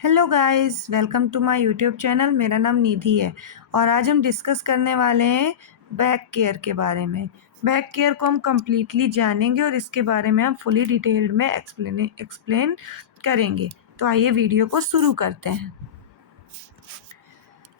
Hello guys, welcome to my YouTube channel. मेरा नाम निधि है और आज हम डिस्कस करने वाले हैं बैक केयर के बारे में। बैक केयर को हम कम्प्लीटली जानेंगे और इसके बारे में हम फुली डिटेल्ड में एक्सप्लेन करेंगे। तो आइए वीडियो को शुरू करते हैं।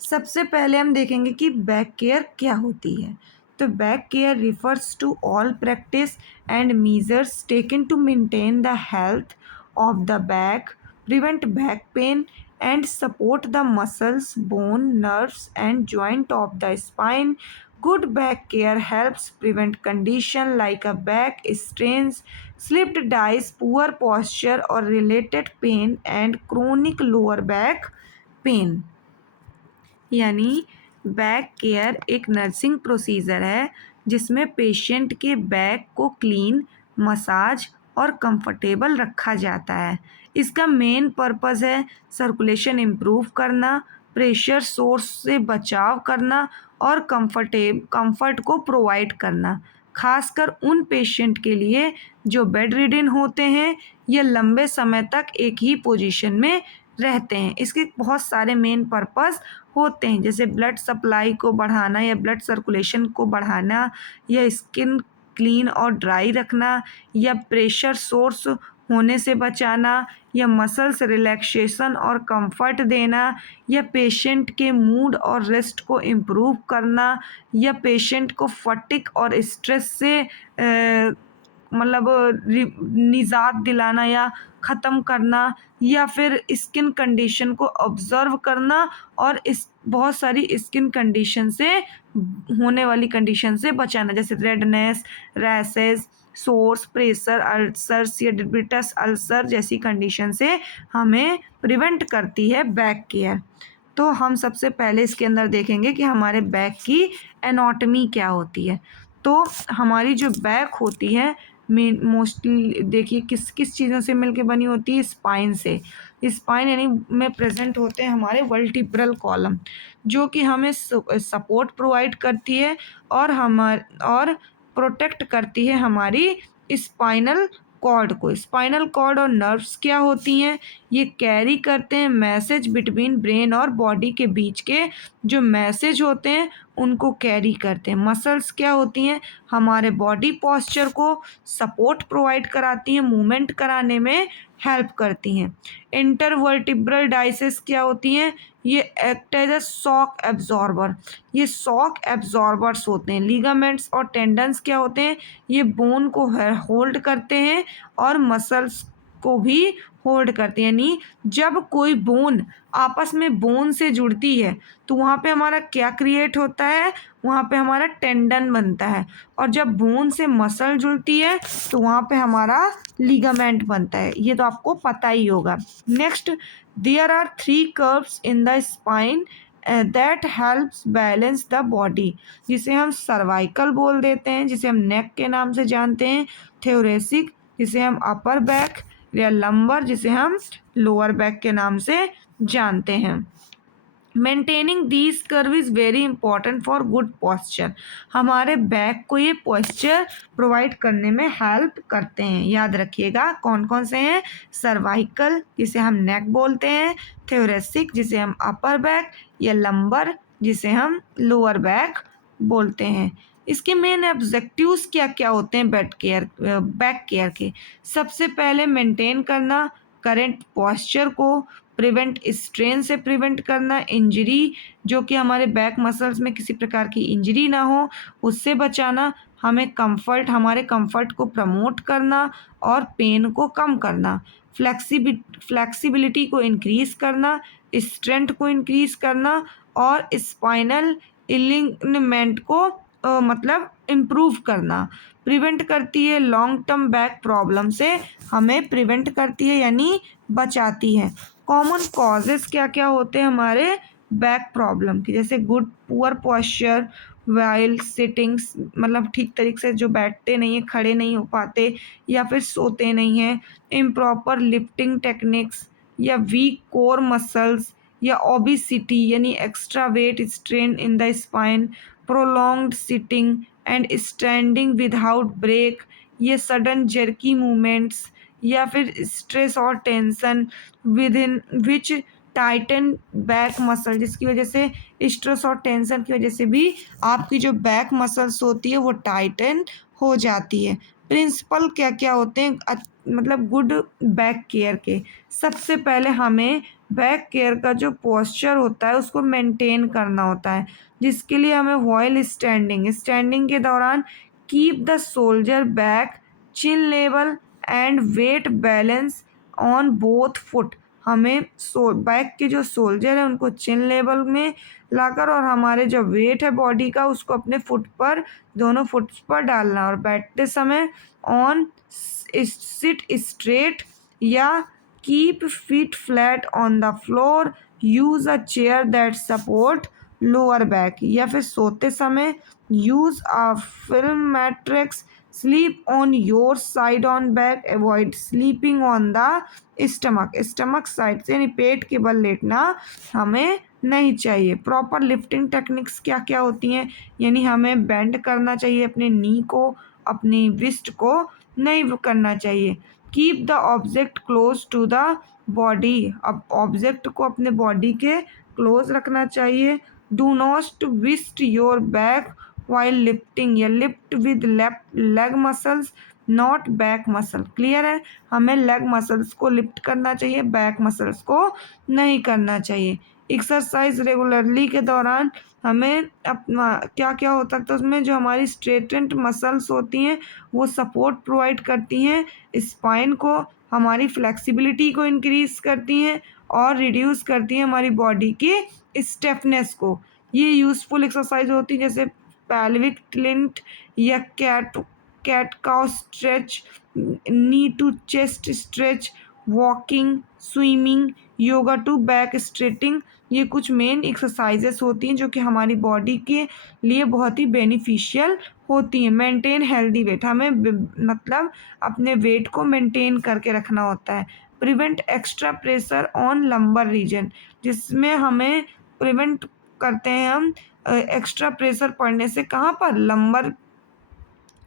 सबसे पहले हम देखेंगे कि बैक केयर क्या होती है। तो back care refers to all practice and measures taken to maintain the health of the back, prevent back pain and support the muscles, bone, nerves and joint of the spine. Good back care helps prevent condition like a back strains, slipped disc, poor posture or related pain and chronic lower back pain. यानी back care एक nursing procedure है जिसमें patient के back को clean, massage और comfortable रखा जाता है। इसका मेन पर्पस है सर्कुलेशन इम्प्रूव करना, प्रेशर सोर्स से बचाव करना और कंफर्ट को प्रोवाइड करना, खासकर उन पेशेंट के लिए जो बेड रिडन होते हैं या लंबे समय तक एक ही पोजीशन में रहते हैं। इसके बहुत सारे मेन पर्पस होते हैं, जैसे ब्लड सप्लाई को बढ़ाना या ब्लड सर्कुलेशन को बढ़ाना, या स्किन क्लीन और ड्राई रखना, या प्रेशर सोर्स होने से बचाना, या मसल्स रिलैक्सेशन और कंफर्ट देना, या पेशेंट के मूड और रेस्ट को इम्प्रूव करना, या पेशेंट को फटिग और स्ट्रेस से मतलब निजात दिलाना या ख़त्म करना, या फिर स्किन कंडीशन को ऑब्ज़र्व करना और इस बहुत सारी स्किन कंडीशन से होने वाली कंडीशन से बचाना, जैसे redness, rashes, source, pressure ulcers या डिबिटस अल्सर जैसी कंडीशन से हमें प्रिवेंट करती है बैक केयर। तो हम सबसे पहले इसके अंदर देखेंगे कि हमारे बैक की एनाटॉमी क्या होती है। तो हमारी जो बैक होती है मेन मोस्टली देखिए किस किस चीज़ों से मिलके बनी होती है, स्पाइन से। स्पाइन यानी में प्रेजेंट होते हैं हमारे वर्टिब्रल कॉलम, जो कि हमें सपोर्ट प्रोवाइड करती है और प्रोटेक्ट करती है हमारी स्पाइनल कॉर्ड को। स्पाइनल कॉर्ड और नर्व्स क्या होती हैं, ये कैरी करते हैं मैसेज बिटवीन ब्रेन और बॉडी के बीच के जो मैसेज होते हैं उनको कैरी करते हैं। मसल्स क्या होती हैं, हमारे बॉडी पॉस्चर को सपोर्ट प्रोवाइड कराती हैं, मूवमेंट कराने में हेल्प करती हैं। इंटरवर्टिब्रल डाइसेस क्या होती हैं, ये act as a shock absorber, ये शॉक एब्जॉर्बर्स होते हैं। लिगामेंट्स और टेंडन्स क्या होते हैं, ये बोन को होल्ड करते हैं और मसल्स को भी होल्ड करते हैं। यानी जब कोई बोन आपस में बोन से जुड़ती है तो वहाँ पे हमारा क्या क्रिएट होता है, वहाँ पे हमारा टेंडन बनता है, और जब बोन से मसल जुड़ती है तो वहाँ पे हमारा लिगामेंट बनता है। ये तो आपको पता ही होगा। Next, there are 3 curves in the spine that helps balance the body, जिसे हम सर्वाइकल बोल देते हैं, जिसे हम नेक के नाम से जानते हैं, थोरेसिक जिसे हम अपर बैक, या लंबर जिसे हम लोअर बैक के नाम से जानते हैं। Maintaining these curve is very important for good posture, हमारे बैक को ये पॉस्चर प्रोवाइड करने में हेल्प करते हैं। याद रखिएगा कौन कौन से हैं, सर्वाइकल जिसे हम नेक बोलते हैं, थोरेसिक जिसे हम अपर बैक, या लंबर जिसे हम लोअर बैक बोलते हैं। इसके मेन ऑब्जेक्टिव्स क्या क्या होते हैं बैक केयर के। सबसे पहले मेंटेन करना करेंट पॉस्चर को, प्रिवेंट स्ट्रेन से प्रिवेंट करना, इंजरी जो कि हमारे बैक मसल्स में किसी प्रकार की इंजरी ना हो उससे बचाना, हमारे कंफर्ट को प्रमोट करना और पेन को कम करना, फ्लेक्सिबिलिटी को इंक्रीज़ करना, स्ट्रेंथ को इंक्रीज़ करना और स्पाइनल एलिमेंट को मतलब इम्प्रूव करना। प्रिवेंट करती है लॉन्ग टर्म बैक प्रॉब्लम से, हमें प्रिवेंट करती है यानी बचाती है। कॉमन कॉजेज़ क्या क्या होते हैं हमारे बैक प्रॉब्लम के, जैसे पुअर पॉस्चर वाइल सिटिंग्स, मतलब ठीक तरीके से जो बैठते नहीं हैं, खड़े नहीं हो पाते या फिर सोते नहीं हैं, इम्प्रॉपर लिफ्टिंग टेक्निक्स, या वीक कोर मसल्स, या ओबिसिटी यानी extra weight strain in the spine, prolonged sitting and standing without break, ये सडन जर्की मूवमेंट्स, या फिर स्ट्रेस और tension with in which tighten back muscle, जिसकी वजह से स्ट्रेस और टेंशन की वजह से भी आपकी जो बैक मसल्स होती है वो टाइटन हो जाती है। प्रिंसिपल क्या क्या होते हैं मतलब गुड बैक केयर के? सबसे पहले हमें बैक केयर का जो पोस्चर होता है उसको मेंटेन करना होता है, जिसके लिए हमें व्हाइल स्टैंडिंग के दौरान keep the shoulder back, chin level and weight balance on both foot. हमें बैक के जो सोल्जर है उनको चिन लेवल में लाकर और हमारे जो वेट है बॉडी का उसको अपने फुट पर, दोनों फुट पर डालना, और बैठते समय ऑन सिट स्ट्रेट या keep feet flat on the floor, use a chair that support lower back, या फिर सोते समय use a film matrix, sleep on your side on back, avoid sleeping on the stomach side से, यानी पेट के बल लेटना हमें नहीं चाहिए। प्रॉपर लिफ्टिंग टेक्निक्स क्या क्या होती हैं, यानी हमें बेंड करना चाहिए अपने नी को, अपनी विस्ट को नहीं करना चाहिए। Keep the object close to the body, अब ऑब्जेक्ट को अपने बॉडी के क्लोज रखना चाहिए। Do not twist your back while lifting, या lift with left leg muscles not back muscle. Clear है, हमें लेग मसल्स को लिफ्ट करना चाहिए, बैक मसल्स को नहीं करना चाहिए। एक्सरसाइज रेगुलरली के दौरान हमें अपना क्या क्या हो सकता है उसमें, जो हमारी स्ट्रेटेंट मसल्स होती हैं वो सपोर्ट प्रोवाइड करती हैं स्पाइन को, हमारी फ्लेक्सिबिलिटी को इंक्रीज करती हैं और रिड्यूस करती हैं हमारी बॉडी की स्टेफनेस को। ये यूज़फुल एक्सरसाइज होती है, जैसे पैल्विक टिल्ट या cat cow stretch, knee to chest stretch, walking, swimming, yoga to back stretching. ये कुछ मेन एक्सरसाइजेस होती हैं जो कि हमारी बॉडी के लिए बहुत ही बेनिफिशियल होती हैं। मेंटेन हेल्दी वेट, हमें मतलब अपने वेट को मेंटेन करके रखना होता है। Prevent extra pressure on lumbar region, जिसमें हमें प्रिवेंट करते हैं हम एक्स्ट्रा प्रेशर पड़ने से, कहाँ पर, लंबर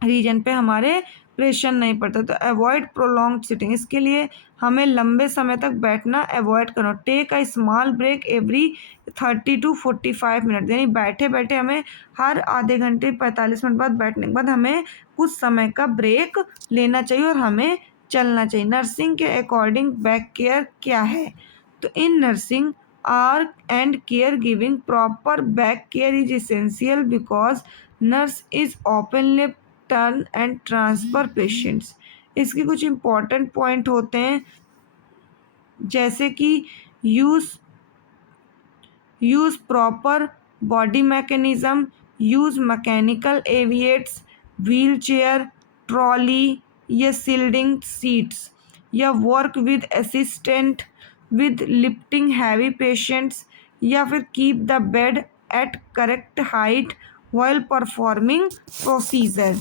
रीजन पे हमारे प्रेशर नहीं पड़ता। तो अवॉइड प्रोलॉन्ग सिटिंग, इसके लिए हमें लंबे समय तक बैठना अवॉइड करना। Take a small break every 30 to 45 minute, यानी बैठे बैठे हमें हर आधे घंटे 45 मिनट बाद बैठने के बाद हमें कुछ समय का ब्रेक लेना चाहिए और हमें चलना चाहिए। नर्सिंग के अकॉर्डिंग बैक केयर क्या है? तो in nursing are and care giving proper back care is essential because nurse is openly turn and transfer patients. इसके कुछ इम्पॉर्टेंट पॉइंट होते हैं, जैसे कि use use proper body mechanism, use mechanical aids, wheelchair, trolley या sliding seats, या work with assistant with lifting heavy patients, या फिर keep the bed at correct height while performing procedure.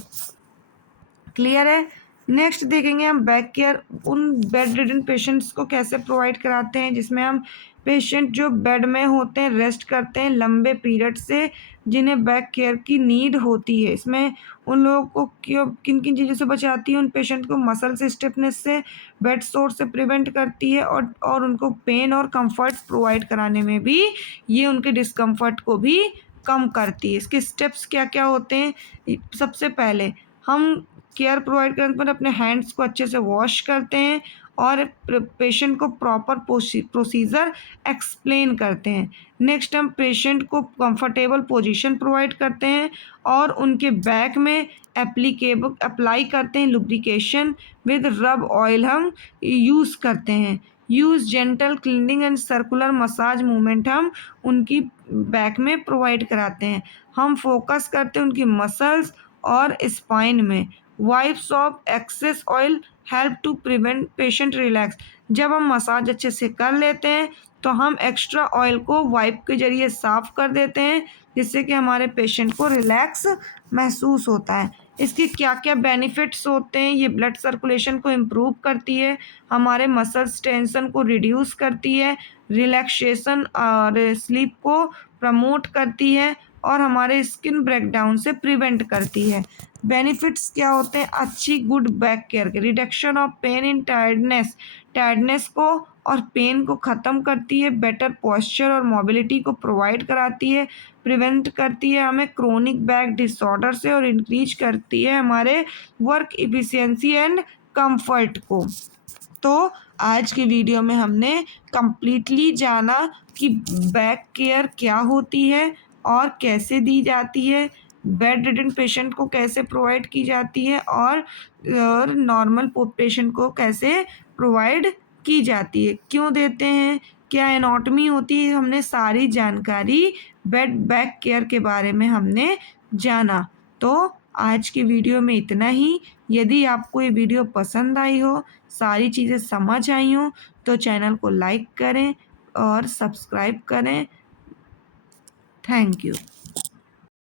Clear है। Next देखेंगे हम back care उन bed ridden patients को कैसे प्रोवाइड कराते हैं, जिसमें हम पेशेंट जो बेड में होते हैं, रेस्ट करते हैं लंबे पीरियड से, जिन्हें बैक केयर की नीड होती है। इसमें उन लोगों को क्यों किन किन चीज़ों से बचाती है, उन पेशेंट को मसल से स्टिफनेस से, बेड सोर से प्रिवेंट करती है, और उनको पेन और कंफर्ट प्रोवाइड कराने में भी ये उनके डिस्कम्फर्ट को भी कम करती है। इसके स्टेप्स क्या क्या होते हैं? सबसे पहले हम केयर प्रोवाइड करने पर अपने हैंड्स को अच्छे से वॉश करते हैं और पेशेंट को प्रॉपर प्रोसीजर एक्सप्लेन करते हैं। नेक्स्ट हम पेशेंट को कंफर्टेबल पोजीशन प्रोवाइड करते हैं और उनके बैक में अप्लाई करते हैं लुब्रिकेशन विद रब ऑयल हम यूज़ करते हैं। Use gentle cleaning and circular massage movement हम उनकी बैक में प्रोवाइड कराते हैं। हम फोकस करते हैं उनकी मसल्स और स्पाइन में। Wipes off excess oil help to prevent patient relax, जब हम मसाज अच्छे से कर लेते हैं तो हम एक्स्ट्रा ऑयल को वाइप के ज़रिए साफ़ कर देते हैं, जिससे कि हमारे पेशेंट को रिलैक्स महसूस होता है। इसके क्या क्या बेनिफिट्स होते हैं? ये ब्लड सर्कुलेशन को इम्प्रूव करती है, हमारे मसल्स टेंशन को रिड्यूस करती है, रिलैक्सेशन और स्लीप को प्रमोट करती है, और हमारे स्किन ब्रेकडाउन से प्रिवेंट करती है। बेनिफिट्स क्या होते हैं अच्छी गुड बैक केयर के? Reduction of pain in tiredness को और पेन को ख़त्म करती है, बेटर पोस्चर और मोबिलिटी को प्रोवाइड कराती है, प्रिवेंट करती है हमें क्रोनिक बैक डिसऑर्डर से और इंक्रीज करती है हमारे वर्क इफिशियंसी एंड कंफर्ट को। तो आज की वीडियो में हमने कंप्लीटली जाना कि बैक केयर क्या होती है और कैसे दी जाती है, बेड रिडन पेशेंट को कैसे प्रोवाइड की जाती है और नॉर्मल पेशेंट को कैसे प्रोवाइड की जाती है, क्यों देते हैं, क्या एनाटॉमी होती है, हमने सारी जानकारी बैक केयर के बारे में हमने जाना। तो आज की वीडियो में इतना ही। यदि आपको ये वीडियो पसंद आई हो, सारी चीज़ें समझ आई हो, तो चैनल को लाइक करें और सब्सक्राइब करें। Thank you.